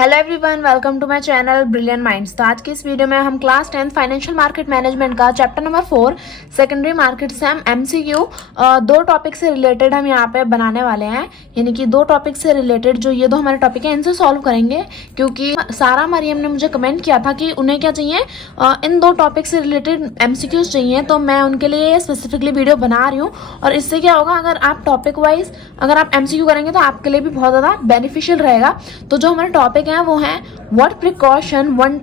Hello everyone, welcome to my channel brilliant minds. तो आज की इस वीडियो में हम class 10th financial market management का चैप्टर नंबर 4 सेकेंडरी मार्केट से हम एमसीक्यू दो टॉपिक से रिलेटेड हम यहाँ पे बनाने वाले हैं। यानी कि दो टॉपिक से रिलेटेड जो ये दो हमारे टॉपिक हैं इनसे सॉल्व करेंगे, क्योंकि सारा मरियम ने मुझे कमेंट किया था कि उन्हें क्या चाहिए, इन दो टॉपिक से रिलेटेड एमसीक्यूज चाहिए। तो मैं उनके लिए स्पेसिफिकली वीडियो बना रही हूँ। और इससे क्या होगा, अगर आप टॉपिक वाइज अगर आप एमसीक्यू करेंगे तो आपके लिए भी बहुत ज़्यादा बेनिफिशियल रहेगा। तो जो हमारे टॉपिक हैं वो हैं what precaution one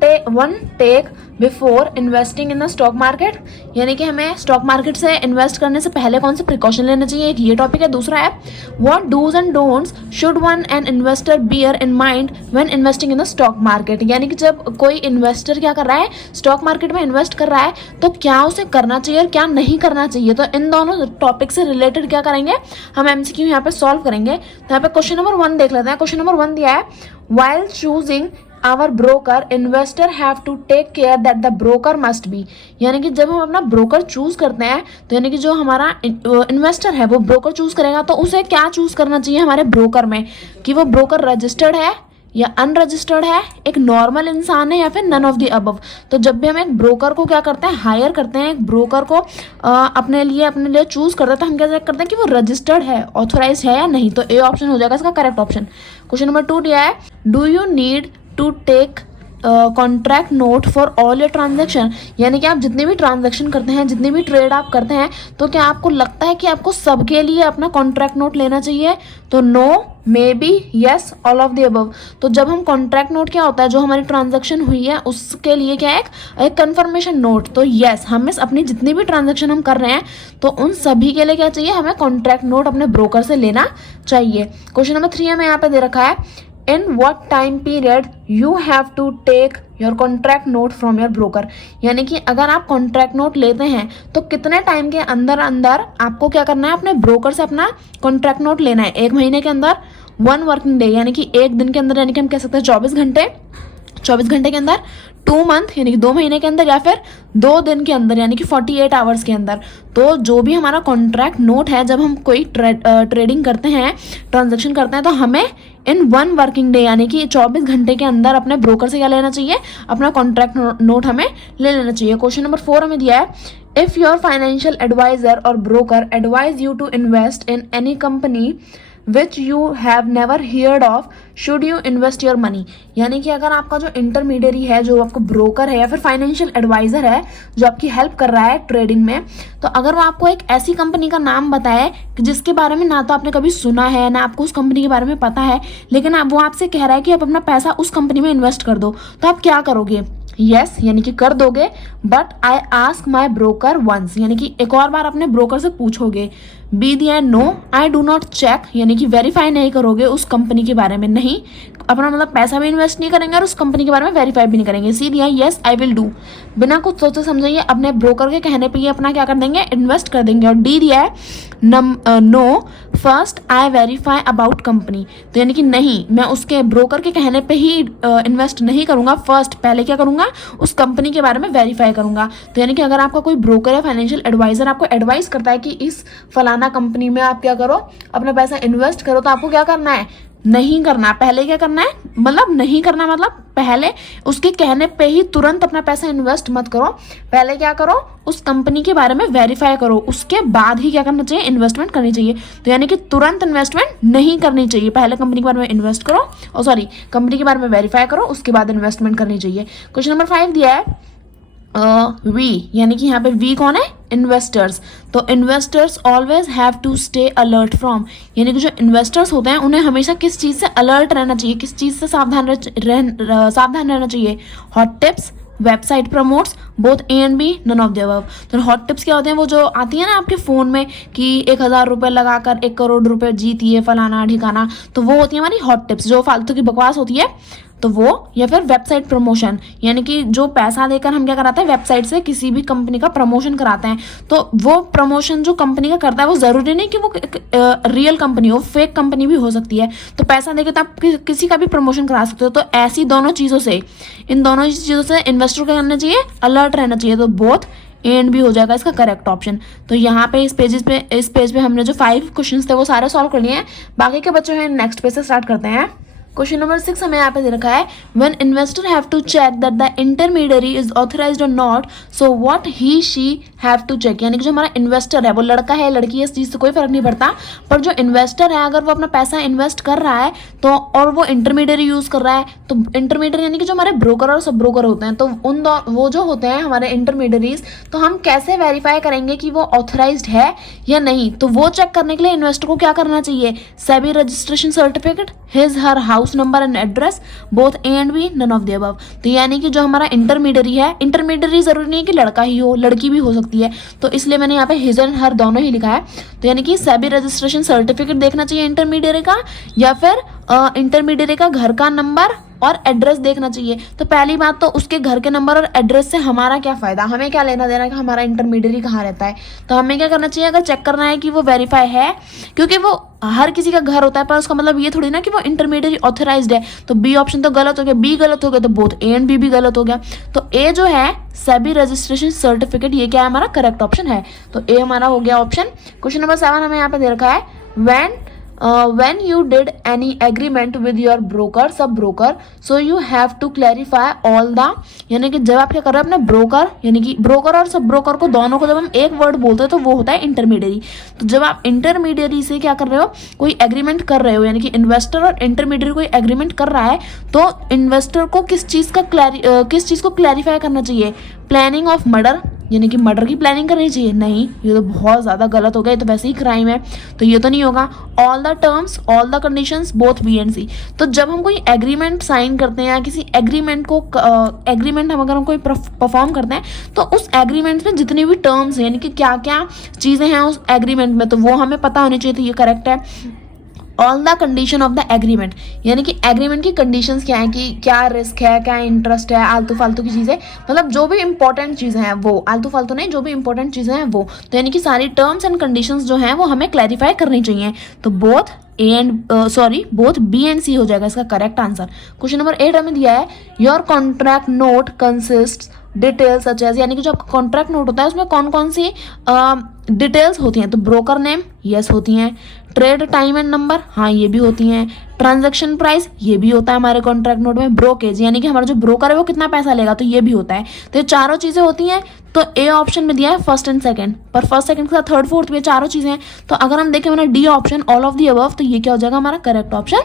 take before investing in the stock market. यानी कि हमें स्टॉक मार्केट से इन्वेस्ट करने से पहले कौन से प्रिकॉशन लेने चाहिए, एक ये टॉपिक है। दूसरा है what dos and don'ts should one an investor bear in mind when investing in the stock market. यानी कि जब कोई इन्वेस्टर क्या कर रहा है, स्टॉक मार्केट में इन्वेस्ट कर रहा है, तो क्या उसे करना चाहिए और क्या नहीं करना चाहिए। तो इन दोनों टॉपिक से रिलेटेड क्या करेंगे, हम एमसीक्यू यहाँ पे सॉल्व करेंगे। तो यहाँ पे क्वेश्चन नंबर 1 देख लेते हैं। क्वेश्चन नंबर 1 दिया है, while choosing our broker investor have to take care that the broker must be। यानी कि जब हम अपना ब्रोकर चूज करते हैं तो यानी कि जो हमारा इन्वेस्टर है वो ब्रोकर चूज करेगा, तो उसे क्या चूज करना चाहिए हमारे ब्रोकर में, कि वो ब्रोकर रजिस्टर्ड है या अनरजिस्टर्ड है, एक नॉर्मल इंसान है या फिर नन ऑफ द अबव। तो जब भी हम एक ब्रोकर को क्या करते हैं, हायर करते हैं, एक ब्रोकर को अपने लिए चूज करते हैं, तो हम क्या चेक करते हैं कि वो रजिस्टर्ड है, ऑथोराइज है या नहीं। तो ए ऑप्शन हो जाएगा इसका करेक्ट ऑप्शन। क्वेश्चन नंबर 2 दिया है, do you need to take contract note for all your transaction. यानी कि आप जितने भी ट्रांजेक्शन करते हैं, जितने भी ट्रेड आप करते हैं, तो क्या आपको लगता है कि आपको सबके लिए अपना कॉन्ट्रैक्ट नोट लेना चाहिए। तो no, maybe, yes, all of the above. तो जब हम कॉन्ट्रैक्ट नोट क्या होता है, जो हमारी ट्रांजेक्शन हुई है उसके लिए क्या है, एक कन्फर्मेशन नोट। तो यस, हमें अपनी जितनी भी ट्रांजेक्शन हम कर रहे हैं तो उन सभी के लिए क्या चाहिए, हमें कॉन्ट्रैक्ट नोट अपने ब्रोकर से लेना चाहिए। क्वेश्चन नंबर 3 हमें यहाँ पे दे रखा है, in what time period you have to take your contract note from your broker। यानी कि अगर आप कॉन्ट्रैक्ट नोट लेते हैं तो कितने टाइम के अंदर अंदर आपको क्या करना है, अपने ब्रोकर से अपना कॉन्ट्रैक्ट नोट लेना है। 1 महीने के अंदर, 1 वर्किंग डे यानी कि 1 दिन के अंदर, यानी कि हम कह सकते हैं 24 घंटे के अंदर, 2 मंथ यानी कि 2 महीने के अंदर, या फिर 2 दिन के अंदर यानी कि 48 आवर्स के अंदर। तो जो भी हमारा कॉन्ट्रैक्ट नोट है, जब हम कोई ट्रेडिंग करते हैं, ट्रांजैक्शन करते हैं, तो हमें इन 1 वर्किंग डे यानी कि 24 घंटे के अंदर अपने ब्रोकर से क्या लेना चाहिए, अपना कॉन्ट्रैक्ट नोट हमें ले लेना चाहिए। क्वेश्चन नंबर 4 हमें दिया है, इफ योर फाइनेंशियल एडवाइजर और broker advise you to invest in any company which you have never heard of, should you invest your money. यानी कि अगर आपका जो इंटरमीडियरी है, जो आपको ब्रोकर है या फिर फाइनेंशियल एडवाइजर है जो आपकी हेल्प कर रहा है ट्रेडिंग में, तो अगर वो आपको एक ऐसी कंपनी का नाम बताए कि जिसके बारे में ना तो आपने कभी सुना है, ना आपको उस कंपनी के बारे में पता है, लेकिन वो आपसे कह रहा है कि आप अपना पैसा उस कंपनी में इन्वेस्ट कर दो, तो आप क्या करोगे। यस यानी कि कर दोगे, but I ask my broker once यानी कि एक और बार अपने ब्रोकर से पूछोगे। बी दिया no, I do not check यानी कि वेरीफाई नहीं करोगे उस कंपनी के बारे में, नहीं अपना मतलब पैसा भी इन्वेस्ट नहीं करेंगे और उस कंपनी के बारे में वेरीफाई भी नहीं करेंगे। सी दिया यस आई विल डू, बिना कुछ सोचे समझे ये अपने ब्रोकर के कहने पे ये अपना क्या कर देंगे, इन्वेस्ट कर देंगे। और डी दिया है no, first I verify about company. तो यानी कि नहीं, मैं उसके ब्रोकर के कहने पे ही इन्वेस्ट नहीं करूंगा, फर्स्ट पहले क्या करूंगा, उस कंपनी के बारे में वेरीफाई करूंगा। तो यानी कि अगर आपका कोई ब्रोकर या फाइनेंशियल एडवाइजर आपको एडवाइस करता है कि इस फलाना कंपनी में आप क्या करो, अपना पैसा इन्वेस्ट करो, तो आपको क्या करना है, नहीं करना। पहले क्या करना है, मतलब नहीं करना मतलब पहले उसके कहने पे ही तुरंत अपना पैसा इन्वेस्ट मत करो। पहले क्या करो, उस कंपनी के बारे में वेरीफाई करो, उसके बाद ही क्या करना चाहिए, इन्वेस्टमेंट करनी चाहिए। तो यानी कि तुरंत इन्वेस्टमेंट नहीं करनी चाहिए, पहले कंपनी के बारे में इन्वेस्ट करो, और सॉरी कंपनी के बारे में वेरीफाई करो, उसके बाद इन्वेस्टमेंट करनी चाहिए। क्वेश्चन नंबर 5 दिया है, वी यानी कि यहाँ पे वी कौन है, इन्वेस्टर्स। तो investors always have to stay alert from, यानी कि जो इन्वेस्टर्स होते हैं उन्हें हमेशा किस चीज़ से अलर्ट रहना चाहिए, किस चीज़ से सावधान रहना चाहिए। Hot tips, website promotes, both A and B, none of the above. तो हॉट टिप्स क्या होते हैं, वो जो आती है ना आपके फ़ोन में कि 1000 रुपये लगाकर 1 करोड़ रुपये जीतिए फलाना ठिकाना, तो वो होती है हमारी हॉट टिप्स, जो फालतू की बकवास होती है तो वो। या फिर वेबसाइट प्रमोशन, यानी कि जो पैसा देकर हम क्या कराते हैं, वेबसाइट से किसी भी कंपनी का प्रमोशन कराते हैं, तो वो प्रमोशन जो कंपनी का करता है वो ज़रूरी नहीं कि वो रियल कंपनी हो, फेक कंपनी भी हो सकती है। तो पैसा देकर तो आप किसी का भी प्रमोशन करा सकते हो। तो ऐसी दोनों चीज़ों से, इन दोनों चीज़ों से इन्वेस्टर को करना चाहिए, अलर्ट रहना चाहिए। तो बोथ एंड भी हो जाएगा इसका करेक्ट ऑप्शन। तो यहाँ पे इस पेज पे हमने जो 5 क्वेश्चंस थे वो सारे सॉल्व कर लिए हैं। बाकी के बच्चे हैं नेक्स्ट पेज से स्टार्ट करते हैं। क्वेश्चन नंबर 6 हमें यहाँ पे दे रखा है when investor have to check that the intermediary is authorised और not, so what he she have to check. यानी कि जो हमारा इन्वेस्टर है वो लड़का है लड़की है इस चीज़ से कोई फर्क नहीं पड़ता, पर जो इन्वेस्टर है अगर वो अपना पैसा इन्वेस्ट कर रहा है तो और वो इंटरमीडियरी यूज़ कर रहा है, तो इंटरमीडियरी यानी कि जो हमारे ब्रोकर और सब ब्रोकर होते हैं, तो वो जो होते हैं हमारे इंटरमीडियरीज, तो हम कैसे वेरीफाई करेंगे कि वो ऑथराइज्ड है या नहीं। तो वो चेक करने के लिए इन्वेस्टर को क्या करना चाहिए, SEBI registration certificate, his her house number and address, both A and B, none of the above. तो यानी कि जो हमारा इंटरमीडियरी है, इंटरमीडियरी जरूरी नहीं है कि लड़का ही हो, लड़की भी हो सकती है, तो इसलिए मैंने यहाँ पे हिज एंड हर दोनों ही लिखा है। तो यानी कि सेबी रजिस्ट्रेशन सर्टिफिकेट देखना चाहिए इंटरमीडियरी का, या फिर इंटरमीडियरी का घर का नंबर और एड्रेस देखना चाहिए। तो पहली बात तो उसके घर के नंबर और एड्रेस से हमारा क्या फ़ायदा, हमें क्या लेना देना कि हमारा इंटरमीडियरी कहाँ रहता है। तो हमें क्या करना चाहिए, अगर चेक करना है कि वो वेरीफाई है, क्योंकि वो हर किसी का घर होता है, पर उसका मतलब ये थोड़ी ना कि वो इंटरमीडियरी ऑथराइज्ड है। तो बी ऑप्शन तो गलत हो गया, बी गलत हो गया, तो बोथ ए एंड बी भी गलत हो गया। तो ए जो है सेबी रजिस्ट्रेशन सर्टिफिकेट, ये क्या है हमारा करेक्ट ऑप्शन है। तो ए हमारा हो गया ऑप्शन। क्वेश्चन नंबर 7 हमें यहाँ पे दे रखा है when you did any agreement with your broker sub broker, so you have to clarify all the, यानी कि जब आप क्या कर रहे हो अपने ब्रोकर, यानी कि ब्रोकर और सब ब्रोकर को दोनों को जब हम एक वर्ड बोलते हैं तो वो होता है इंटरमीडियरी। तो जब आप इंटरमीडियरी से क्या कर रहे हो, कोई एग्रीमेंट कर रहे हो, यानी कि इन्वेस्टर और इंटरमीडियरी कोई एग्रीमेंट कर रहा है, तो इन्वेस्टर को किस चीज़ को क्लैरिफाई करना चाहिए, प्लानिंग ऑफ मर्डर, यानी कि मर्डर की प्लानिंग करनी चाहिए, नहीं, ये तो बहुत ज़्यादा गलत हो गया, ये तो वैसे ही क्राइम है, तो ये तो नहीं होगा। All the terms, all the conditions, both B and C. तो जब हम कोई एग्रीमेंट साइन करते हैं या किसी एग्रीमेंट को एग्रीमेंट हम अगर हम कोई परफॉर्म करते हैं, तो उस एग्रीमेंट में जितनी भी टर्म्स हैं, यानी कि क्या क्या चीज़ें हैं उस एग्रीमेंट में, तो वो हमें पता होनी चाहिए। तो ये करेक्ट है। All the condition of the agreement, यानी कि एग्रीमेंट की कंडीशंस क्या है, कि क्या रिस्क है, क्या इंटरेस्ट है, आलतू फालतू की चीज़ें, मतलब जो भी इंपॉर्टेंट चीज़ें हैं वो, आलतू फालतू नहीं, जो भी इंपॉर्टेंट चीज़ें हैं वो, तो यानी कि सारी टर्म्स एंड कंडीशंस जो हैं वो हमें क्लैरिफाई करनी चाहिए। तो बोथ बोथ बी एंड सी हो जाएगा इसका करेक्ट आंसर। क्वेश्चन नंबर 8 हमें दिया है your contract note consist details such as, यानी कि जो आपका कॉन्ट्रैक्ट नोट होता है उसमें कौन कौन सी डिटेल्स होती हैं। तो ब्रोकर नेम, यस होती हैं, ट्रेड टाइम एंड नंबर, हाँ ये भी होती हैं, ट्रांजैक्शन प्राइस, ये भी होता है हमारे कॉन्ट्रैक्ट नोट में, ब्रोकेज यानी कि हमारा जो ब्रोकर है वो कितना पैसा लेगा, तो ये भी होता है। तो ये चारों चीज़ें होती हैं। तो ए ऑप्शन में दिया है फर्स्ट एंड सेकंड, पर फर्स्ट सेकंड के साथ थर्ड फोर्थ भी चारों चीज़ें हैं। तो अगर हम देखें हमारा D option all of the above, तो ये क्या हो जाएगा हमारा करेक्ट ऑप्शन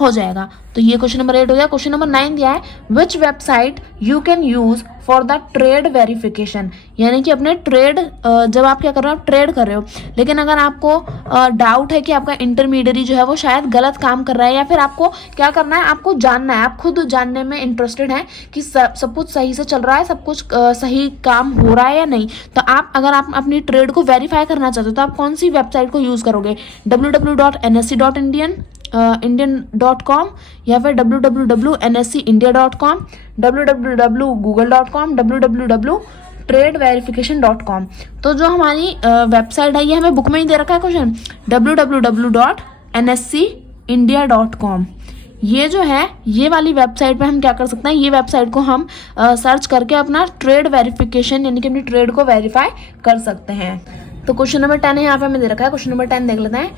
हो जाएगा। तो ये क्वेश्चन नंबर 8 हो गया। क्वेश्चन नंबर 9 दिया है which website you can use for the trade verification, यानी कि अपने ट्रेड जब आप क्या कर रहे हो, आप ट्रेड कर रहे हो, लेकिन अगर आपको डाउट है कि आपका इंटरमीडियरी जो है वो शायद गलत काम कर रहा है, या फिर आपको क्या करना है, आपको जानना है, आप खुद जानने में इंटरेस्टेड हैं कि सब कुछ सही से चल रहा है, सब कुछ सही काम हो रहा है या नहीं, तो अगर आप अपनी ट्रेड को वेरीफाई करना चाहते हो तो आप कौन सी वेबसाइट को यूज़ करोगे, www.nsc.indian.com या फिर www.nscindia.com, www.google.com, www.tradeverification.com। तो जो हमारी वेबसाइट है ये हमें बुक में ही दे रखा है क्वेश्चन, www.nscindia.com। ये जो है ये वाली वेबसाइट पे हम क्या कर सकते हैं, ये वेबसाइट को हम सर्च करके अपना ट्रेड वेरिफिकेशन यानी कि अपनी ट्रेड को वेरीफाई कर सकते हैं। तो क्वेश्चन नंबर 10 यहाँ पे हमें दे रखा है। क्वेश्चन नंबर 10 देख लेते हैं।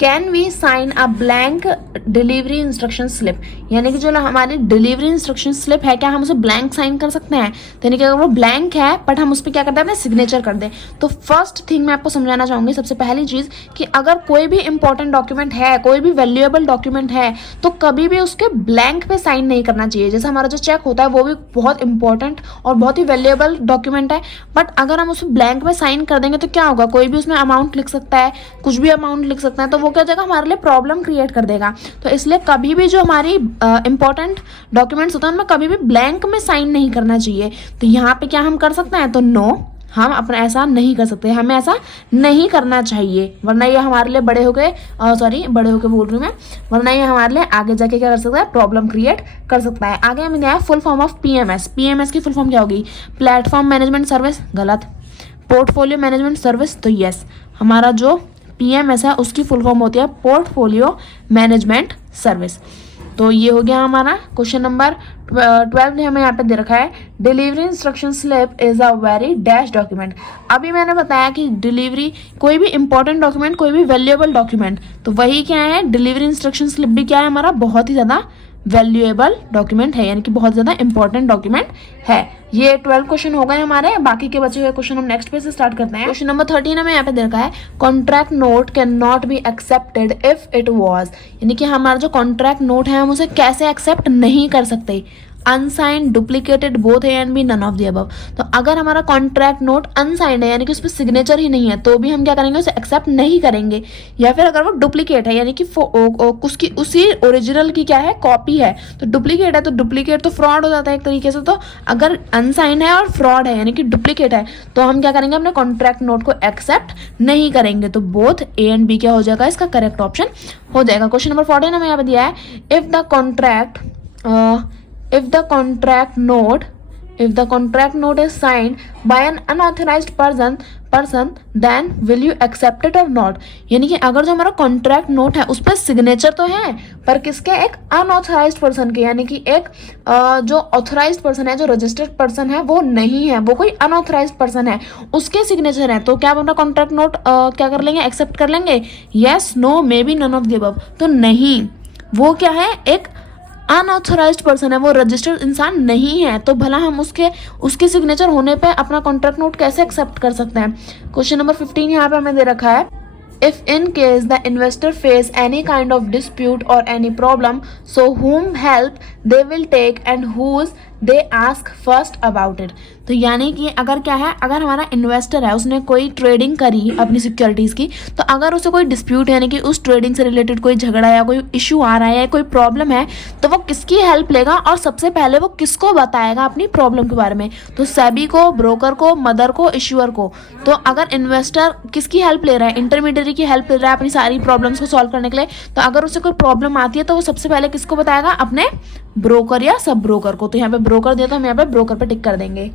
Can we sign a blank delivery instruction slip, यानी कि जो हमारी डिलीवरी इंस्ट्रक्शन स्लिप है क्या हम उसे ब्लैंक साइन कर सकते हैं। तो यानी कि अगर वो ब्लैंक है बट हम उस पर क्या करते हैं, अपने सिग्नेचर कर दें। तो फर्स्ट थिंग मैं आपको समझाना चाहूँगी, सबसे पहली चीज़ कि अगर कोई भी इंपॉर्टेंट डॉक्यूमेंट है, कोई भी वैल्यूएबल डॉक्यूमेंट है, तो कभी भी उसके ब्लैंक पे साइन नहीं करना चाहिए। जैसे हमारा जो चेक होता है वो भी बहुत इंपॉर्टेंट और बहुत ही वैल्यूएबल डॉक्यूमेंट है, बट अगर हम उसे ब्लैंक में साइन कर देंगे तो क्या होगा, कोई भी उसमें अमाउंट लिख सकता है, कुछ भी अमाउंट लिख सकता है, तो वो क्या जगह हमारे लिए प्रॉब्लम क्रिएट कर देगा। तो इसलिए कभी भी जो हमारी इंपॉर्टेंट डॉक्यूमेंट्स होते हैं उनमें कभी भी ब्लैंक में साइन नहीं करना चाहिए। तो यहाँ पे क्या हम कर सकते हैं, तो नो, हम अपना ऐसा नहीं कर सकते, हमें ऐसा नहीं करना चाहिए, वरना ये हमारे लिए बड़े होके बोल रही हूँ मैं, वरना ये हमारे लिए आगे जाके क्या कर सकता है, प्रॉब्लम क्रिएट कर सकता है। आगे हमें दिया full form of PMS. PMS की फुल फॉर्म क्या होगी, प्लेटफॉर्म मैनेजमेंट सर्विस, गलत। पोर्टफोलियो मैनेजमेंट सर्विस, तो यस, हमारा जो पीएमएस है उसकी फुल फॉर्म होती है पोर्टफोलियो मैनेजमेंट सर्विस। तो ये हो गया हमारा क्वेश्चन नंबर 12 हमें यहाँ पे दे रखा है delivery instruction slip is a very dash document. अभी मैंने बताया कि डिलीवरी कोई भी इंपॉर्टेंट डॉक्यूमेंट, कोई भी वैल्यूएबल डॉक्यूमेंट, तो वही क्या है, डिलीवरी इंस्ट्रक्शन स्लिप भी क्या है हमारा, बहुत ही ज़्यादा वैल्यूएबल डॉक्यूमेंट है, यानी कि बहुत ज़्यादा इंपॉर्टेंट डॉक्यूमेंट है। ये 12 क्वेश्चन हो गए हमारे। बाकी के बचे हुए क्वेश्चन हम नेक्स्ट पेज से स्टार्ट करते हैं। क्वेश्चन नंबर 13 हमें यहाँ पे दे रखा है, contract note can not be accepted if it was, यानी कि हमारा जो कॉन्ट्रैक्ट नोट है हम उसे कैसे एक्सेप्ट नहीं कर सकते। Unsigned, duplicated, both A and B, none of the above. तो अगर हमारा कॉन्ट्रैक्ट नोट अनसाइंड है, यानी कि उस पर सिग्नेचर ही नहीं है, तो भी हम क्या करेंगे, उसे एक्सेप्ट नहीं करेंगे। या फिर अगर वो डुप्लीकेट है, यानी कि उसकी उसी ओरिजिनल की क्या है, कॉपी है, तो डुप्लीकेट है, तो डुप्लीकेट तो फ्रॉड हो जाता है एक तरीके से। तो अगर अनसाइंड है और फ्रॉड है, यानी कि डुप्लीकेट है, तो हम क्या करेंगे, अपने कॉन्ट्रैक्ट नोट को एक्सेप्ट नहीं करेंगे। तो बोथ ए एंड बी क्या हो जाएगा, इसका करेक्ट ऑप्शन हो जाएगा। क्वेश्चन नंबर 14 हमें यहाँ पे दिया है, if the contract note is signed by an unauthorized person then will you accept it or not, यानी कि अगर जो हमारा कॉन्ट्रैक्ट नोट है उस पर सिग्नेचर तो है, पर किसके, एक अनऑथराइज्ड पर्सन के, यानी कि एक जो ऑथराइज्ड पर्सन है, जो रजिस्टर्ड पर्सन है वो नहीं है, वो कोई अनऑथराइज्ड पर्सन है, उसके सिग्नेचर है, तो क्या हम अपना कॉन्ट्रैक्ट नोट क्या कर लेंगे, एक्सेप्ट कर लेंगे। Yes, no, maybe, none of the above. तो नहीं, वो क्या है, एक अनऑथराइज्ड पर्सन है, वो रजिस्टर्ड इंसान नहीं है, तो भला हम उसके सिग्नेचर होने पे अपना कॉन्ट्रैक्ट नोट कैसे एक्सेप्ट कर सकते हैं। क्वेश्चन नंबर 15 यहाँ पे हमें दे रखा है, if in case the investor face any kind of dispute or any problem, so whom help they will take and whose they ask first about it। तो यानी कि अगर क्या है, अगर हमारा इन्वेस्टर है, उसने कोई ट्रेडिंग करी अपनी सिक्योरिटीज़ की, तो अगर उसे कोई डिस्प्यूट, यानी कि उस ट्रेडिंग से रिलेटेड कोई झगड़ा या कोई इशू आ रहा है या कोई प्रॉब्लम है, तो वो किसकी हेल्प लेगा और सबसे पहले वो किसको बताएगा अपनी प्रॉब्लम के बारे में। तो सेबी को, ब्रोकर को, मदर को, इश्यूअर को। तो अगर इन्वेस्टर किसकी हेल्प ले रहा है, इंटरमीडियरी की हेल्प ले रहा है अपनी सारी प्रॉब्लम्स को सॉल्व करने के लिए, तो अगर उसे कोई प्रॉब्लम आती है तो वो सबसे पहले किसको बताएगा, अपने ब्रोकर या सब ब्रोकर को। तो यहाँ पे ब्रोकर दिया, तो हम यहाँ पे ब्रोकर पे टिक कर देंगे।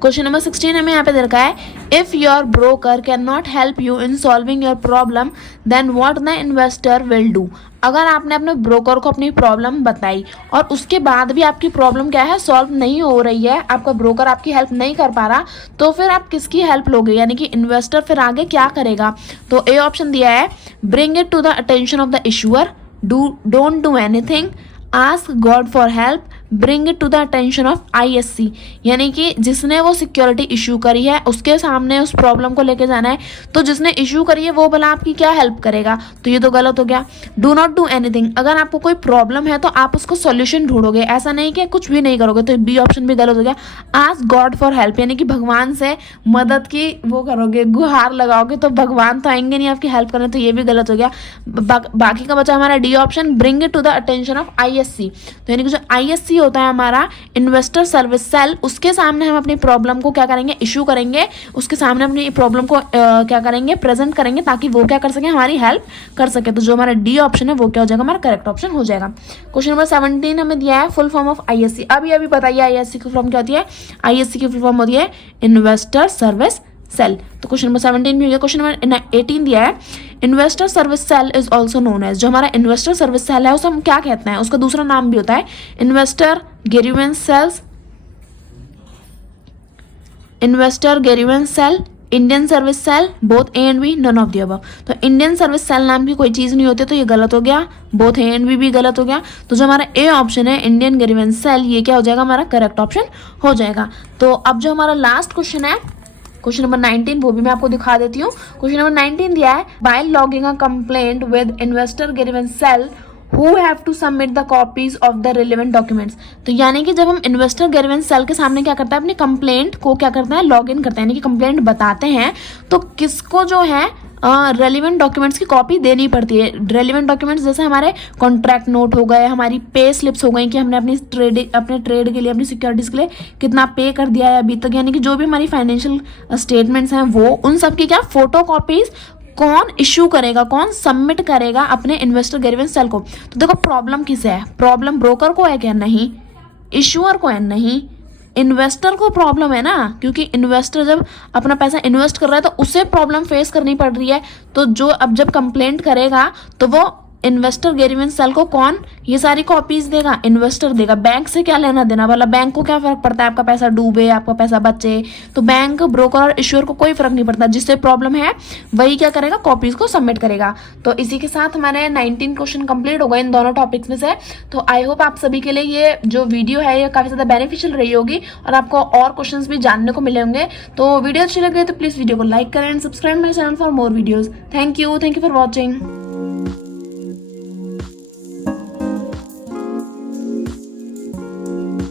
क्वेश्चन नंबर 16 हमें यहाँ पे दे रखा है, if your broker can not help you in solving your problem then what the investor will do. अगर आपने अपने ब्रोकर को अपनी प्रॉब्लम बताई और उसके बाद भी आपकी प्रॉब्लम क्या है, सॉल्व नहीं हो रही है, आपका ब्रोकर आपकी हेल्प नहीं कर पा रहा, तो फिर आप किसकी हेल्प लोगे, यानी कि इन्वेस्टर फिर आगे क्या करेगा। तो ए ऑप्शन दिया है, bring it to the attention of the issuer, don't do anything, ask God for help, bring it to the attention of ISC, यानी कि जिसने वो सिक्योरिटी इशू करी है उसके सामने उस प्रॉब्लम को लेके जाना है। तो जिसने इशू करी है वो भला आपकी क्या हेल्प करेगा, तो ये तो गलत हो गया। डू नॉट डू एनीथिंग, अगर आपको कोई प्रॉब्लम है तो आप उसको सॉल्यूशन ढूंढोगे, ऐसा नहीं कि कुछ भी नहीं करोगे, तो बी ऑप्शन भी गलत हो गया। आस्क गॉड फॉर हेल्प, यानी कि भगवान से मदद की वो करोगे, गुहार लगाओगे, तो भगवान तो आएंगे नहीं आपकी हेल्प करने, तो ये भी गलत हो गया। बाकी का बचा हमारा D option, bring it to the attention of ISC। तो यानी कि जो ISC होता है हमारा इन्वेस्टर सर्विस सेल, उसके सामने हम अपनी प्रॉब्लम को क्या करेंगे, इशू करेंगे, उसके सामने अपनी प्रॉब्लम को क्या करेंगे, प्रेजेंट करेंगे, ताकि वो क्या कर सके, हमारी हेल्प कर सके। तो जो हमारा डी ऑप्शन है वो क्या हो जाएगा, हमारा करेक्ट ऑप्शन हो जाएगा। क्वेश्चन नंबर 17 हमें दिया है, फुल फॉर्म ऑफ ISC। अभी बताइए ISC की फॉर्म क्या होती है। ISC की फुल फॉर्म होती है इन्वेस्टर सर्विस सेल। तो क्वेश्चन नंबर 17 भी हो गया। क्वेश्चन नंबर 18 दिया है, investor service cell is also known as, जो हमारा इन्वेस्टर सर्विस सेल है उसे हम क्या कहते हैं, उसका दूसरा नाम भी होता है investor grievance cells, investor grievance cell, Indian service cell, both A and B, none of the above. तो इंडियन सर्विस सेल नाम की कोई चीज़ नहीं होती, तो ये गलत हो गया, बोथ ए एंड बी भी गलत हो गया। तो जो हमारा ए ऑप्शन है इंडियन ग्रीवेंस सेल, ये क्या हो जाएगा, हमारा करेक्ट ऑप्शन हो जाएगा। तो अब जो हमारा लास्ट क्वेश्चन है, क्वेश्चन नंबर 19, वो भी मैं आपको दिखा देती हूँ। क्वेश्चन नंबर 19 दिया है, by logging a complaint with investor grievance cell who have to submit the copies of the relevant documents। तो यानी कि जब हम इन्वेस्टर ग्रीवेंस सेल के सामने क्या करता है, अपनी कंप्लेंट को क्या करता है, लॉग इन करता है, यानी कि कंप्लेंट बताते हैं, तो किसको जो है रेलिवेंट डॉक्यूमेंट्स की कॉपी देनी पड़ती है। रेलिवेंट डॉक्यूमेंट्स जैसे हमारे कॉन्ट्रैक्ट नोट हो गए, हमारी पे स्लिप्स हो गई कि हमने अपने ट्रेड के लिए, अपनी सिक्योरिटीज़ के लिए कितना पे कर दिया है अभी तक, यानी कि जो भी हमारी फाइनेंशियल स्टेटमेंट्स हैं वो, उन सब की क्या फोटो कॉपीज कौन इश्यू करेगा, कौन सबमिट करेगा अपने इन्वेस्टर ग्रीवेंस सेल को। तो देखो प्रॉब्लम किसे है, प्रॉब्लम ब्रोकर को है क्या, नहीं। इश्यूअर को है, नहीं। इन्वेस्टर को प्रॉब्लम है ना, क्योंकि इन्वेस्टर जब अपना पैसा इन्वेस्ट कर रहा है तो उसे प्रॉब्लम फेस करनी पड़ रही है। तो जो अब जब कंप्लेंट करेगा तो वो इन्वेस्टर ग्रीवेंस सेल को कौन ये सारी कॉपीज देगा? इन्वेस्टर देगा। बैंक से क्या लेना देना, मतलब बैंक को क्या फर्क पड़ता है आपका पैसा डूबे आपका पैसा बचे? तो बैंक, ब्रोकर और इश्योर को कोई फर्क नहीं पड़ता, जिससे प्रॉब्लम है वही क्या करेगा, कॉपीज को सबमिट करेगा। तो इसी के साथ हमारे 19 क्वेश्चन कंप्लीट हो गए इन दोनों टॉपिक्स में से। तो आई होप आप सभी के लिए ये जो वीडियो है ये काफी ज्यादा बेनिफिशियल रही होगी और आपको और क्वेश्चंस भी जानने को मिले होंगे। तो वीडियो अच्छी लगे तो प्लीज वीडियो को लाइक करें and subscribe my channel for more videos. Thank you for watching.